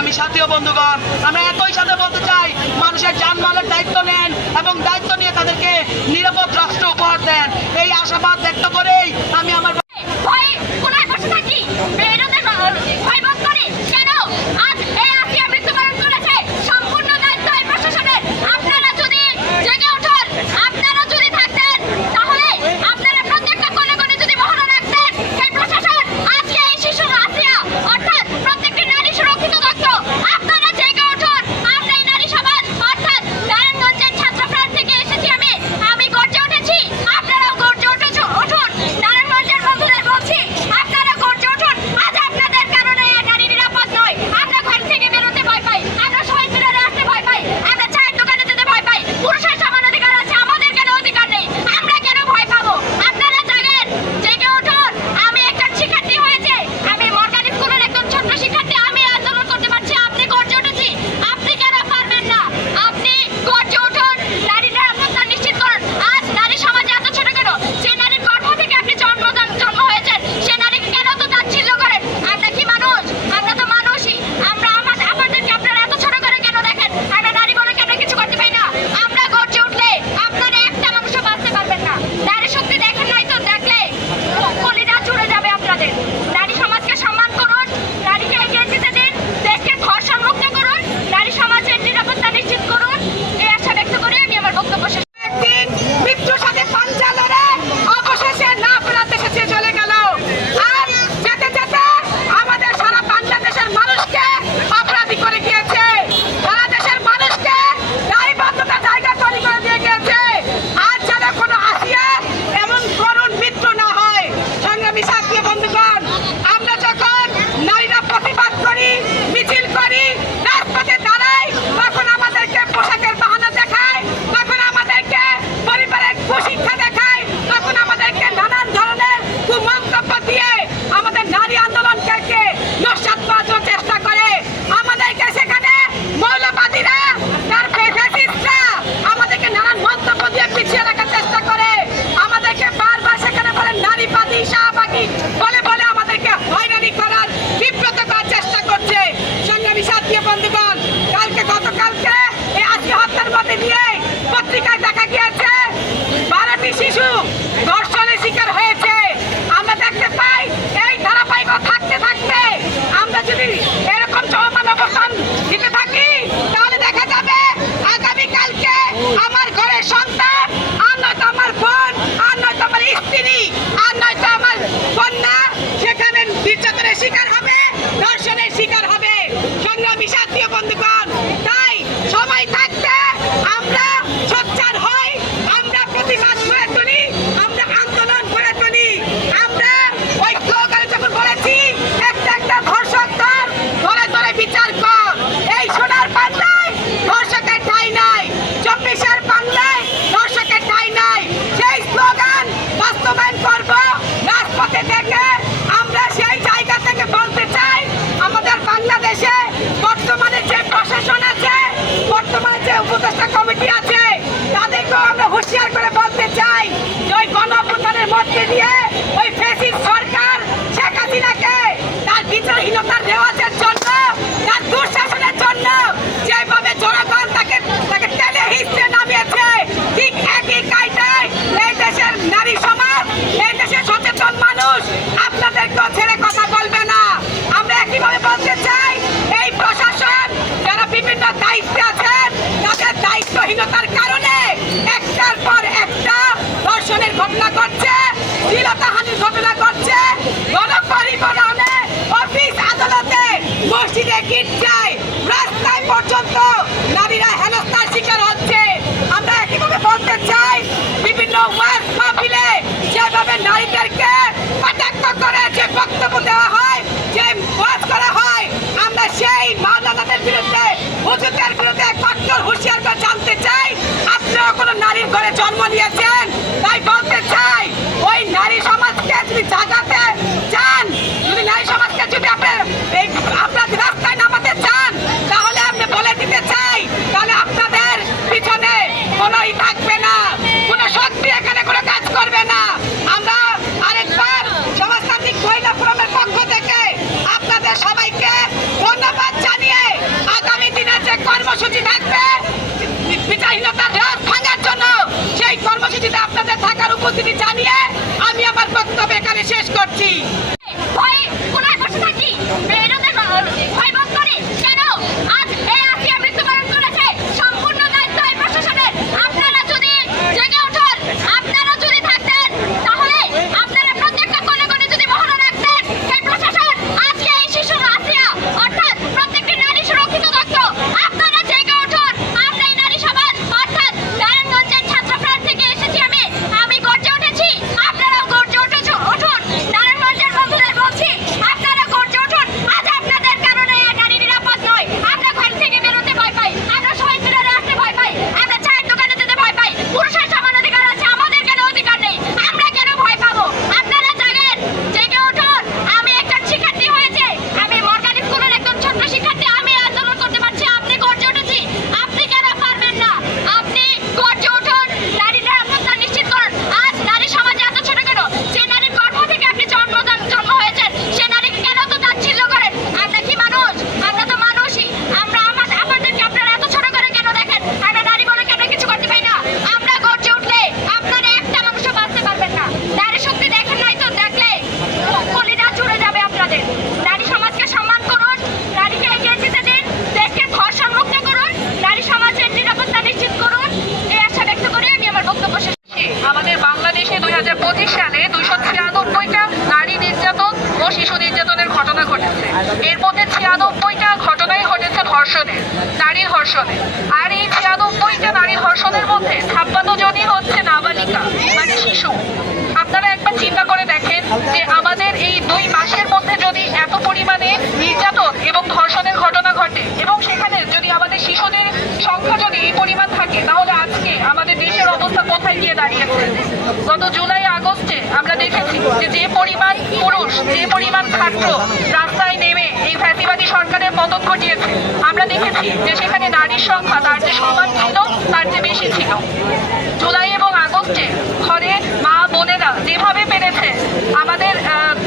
আমি সাথীয় বন্ধুগণ, আমি একই সাথে বলতে চাই, মানুষের যানমালের দায়িত্ব নেন এবং দায়িত্ব নিয়ে তাদেরকে নিরাপদ রাষ্ট্র উপহার দেন। এই আশাবাদ ব্যক্ত করেই আমি আমার টিকিট চাই রাস্তায় পর্যন্ত নারীরা হেনস্থার শিকার হচ্ছে। আমরা একইভাবে বলতে চাই, বিভিন্ন ওয়াজ মাহফিলে যেভাবে নারীদের অনুভূতি জানিয়ে আমি আমার বক্তব্য এখানে শেষ করছি। গত জুলাই, আগস্টে আমরা দেখেছি যে যে পরিমাণ পুরুষ, যে পরিমাণ ছাত্র রাস্তায় নেমে এই ফ্যাসিবাদী সরকারের পতন ঘটিয়েছে, আমরা দেখেছি যে সেখানে নারীর সংখ্যা, তার যে সমান ছিল, তার চেয়ে বেশি ছিল। জুলাই এবং আগস্টে ঘরে মা বোনেরা যেভাবে পেরেছে, আমাদের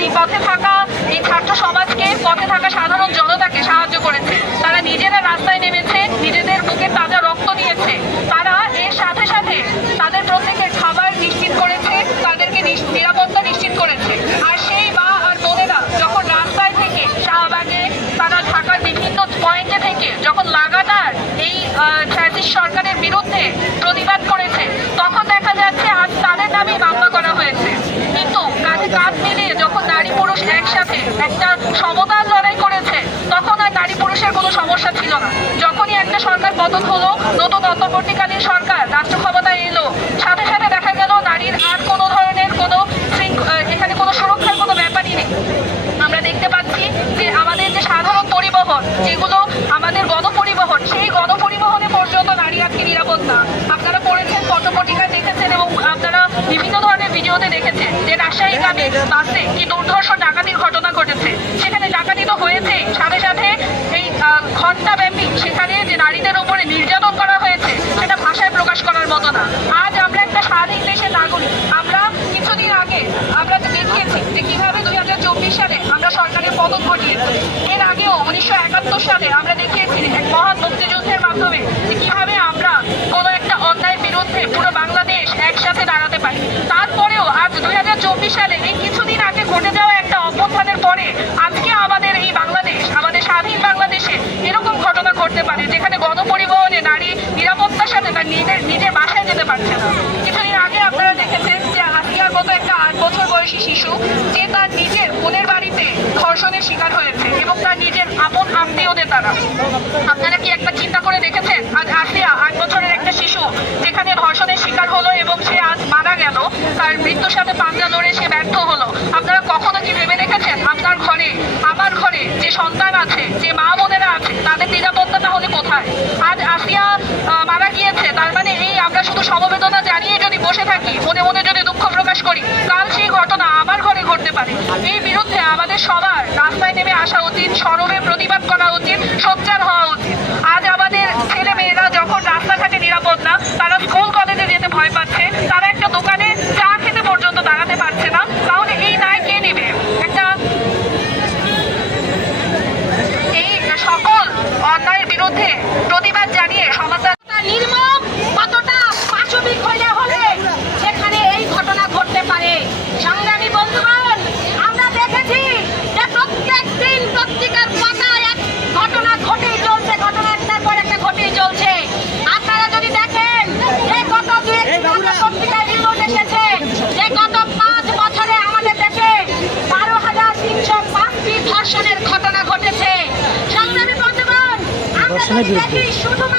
এই পথে থাকা এই ছাত্র সমাজকে, পথে থাকা সাধারণ জনতাকে সাহায্য করেছে। তারা নিজেরা রাস্তায় নেমেছে নিজেদের বুকে তাজা রক্ত দিয়েছে তারা এর সাথে সাথে তাদের প্রত্যেকের খাবার নিশ্চিত করেছে তাদেরকে নিশ- নিরাপত্তা নিশ্চিত করেছে আর সেই মা আর বোনেরা যখন রাস্তায় থেকে শাহবাগে তারা ঢাকার বিভিন্ন পয়েন্টে থেকে যখন লাগাতার এই ফ্যাসিস্ট সরকারের বিরুদ্ধে প্রতিবাদ করেছে তখন দেখা যাচ্ছে আজ তাদের নামে মামলা করা হয়েছে কিন্তু কাঁধে কাঁধ মিলিয়ে যখন নারী পুরুষ একসাথে একটা সমতার লড়াই করেছে তখন আর নারী পুরুষের কোনো সমস্যা ছিল না যখনই একটা সরকার পতন হলো নতুন অন্তর্বর্তীকালীন সরকার। রাষ্ট্র ক্ষমতায় এলো। সাথে সাথে দেখা গেল নারীর আর কোনো ধরনের কোনো এখানে কোনো সুরক্ষার কোনো ব্যাপারই নেই। আমরা দেখতে পাচ্ছি যে আমাদের যে সাধারণ পরিবহন, যেগুলো আমাদের গণপরিবহন, সেই গণপরিবহনে পর্যন্ত নারী আজকে নিরাপদ না আপনারা পড়েছেন পটপটিকা দেখেছেন এবং আপনারা বিভিন্ন ধরনের ভিডিওতে দেখেছেন যে রাজশাহী রাজশাহীগামী বাসে কি দুর্ধর্ষ ডাকাতির ঘটনা ঘটেছে সেখানে ডাকাতি তো হয়েছে সাথে সাথে এই ঘণ্টা ব্যাপী সেখানে যে নারীদের উপরে নির্যাতন করা হয়েছে, সেটা ভাষায় প্রকাশ করার মতো না। আজ আমরা একটা স্বাধীন দেশের নাগরিক। আমরা কিছুদিন আগে আমরা যে দেখিয়েছি যে কীভাবে দুই হাজার চব্বিশ সালে আমরা সরকারের পতন ঘটিয়েছি, এর আগেও উনিশশো একাত্তর সালে আমরা দেখিয়েছি এক মহান মুক্তিযুদ্ধের মাধ্যমে যে কীভাবে আমরা কোনো একটা অন্যায়ের বিরুদ্ধে পুরো বাংলাদেশ একসাথে দাঁড়াতে পারি। তারপরেও আজ দুই হাজার চব্বিশ সালে এই কিছুদিন আগে ঘটে যাওয়া একটা অভ্যুত্থানের পরে আজকে আমাদের এই বাংলাদেশ আমাদের স্বাধীন বাংলাদেশে এরকম ঘটনা ঘটতে পারে যেখানে নারী নিরাপত্তার সাথে তার নিজের নিজের বাসায় যেতে পারছে না। কিছুদিন আগে আপনারা দেখেছেন যে আসিয়ার মতো একটা আট বছর বয়সী শিশু, যে তার নিজের বোনের বাড়িতে ধর্ষণের শিকার হয়েছে এবং তার নিজের আপন আত্মীয়দের দ্বারা। আপনারা কি একটা চিন্তা করে দেখেছেন আজ আসিয়া আট বছরের একটা শিশু যেখানে ধর্ষণের শিকার হলো এবং সে আজ মারা গেল তার মৃত্যুর সাথে পাঞ্জা লড়ে সে ব্যর্থ হলো আপনারা কখনো কি ভেবে দেখেছেন আপনার ঘরে আমার ঘরে যে সন্তান আছে যে মা বোনেরা আছে তাদের নিরাপত্তা তাহলে কোথায় আজ আসিয়া আহ, মারা গিয়েছে তার মানে এই আমরা শুধু সমবেদনা জানিয়ে যদি বসে থাকি, মনে মনে যদি দুঃখ প্রকাশ করি, কাল সেই ঘটনা আমার ঘরে ঘটতে পারে। এই বিরুদ্ধে আমাদের সবার রাস্তায় নেমে আসা উচিত সরবে প্রতিবাদ করা উচিত, সোচ্চার হওয়া উচিত। আজ আমাদের ছেলে মেয়েরা যখন রাস্তাঘাটে নিরাপদ না, তারা স্কুল কলেজে যেতে ভয় পাচ্ছে তারা একটা দোকানে চা খেতে পর্যন্ত দাঁড়াতে পারছে না তাহলে এই দায় কে নেবে একটা এই সকল অন্যায়ের বিরুদ্ধে প্রতিবাদ জানিয়ে সমাজের কতটা নির্মম কতটা পাশবিক হইলে হলে সেখানে এই ঘটনা ঘটতে পারে সংগ্রামী বন্ধুগণ আমরা দেখি শুধুমাত্র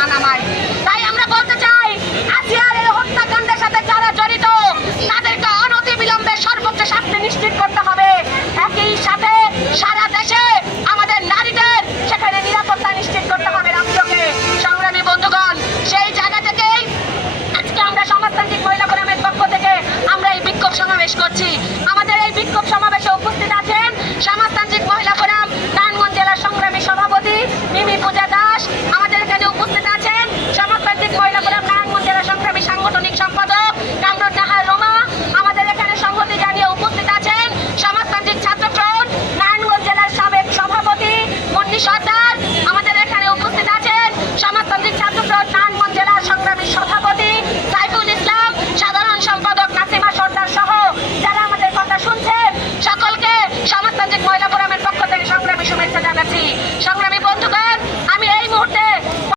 ক্ষমতা থেকে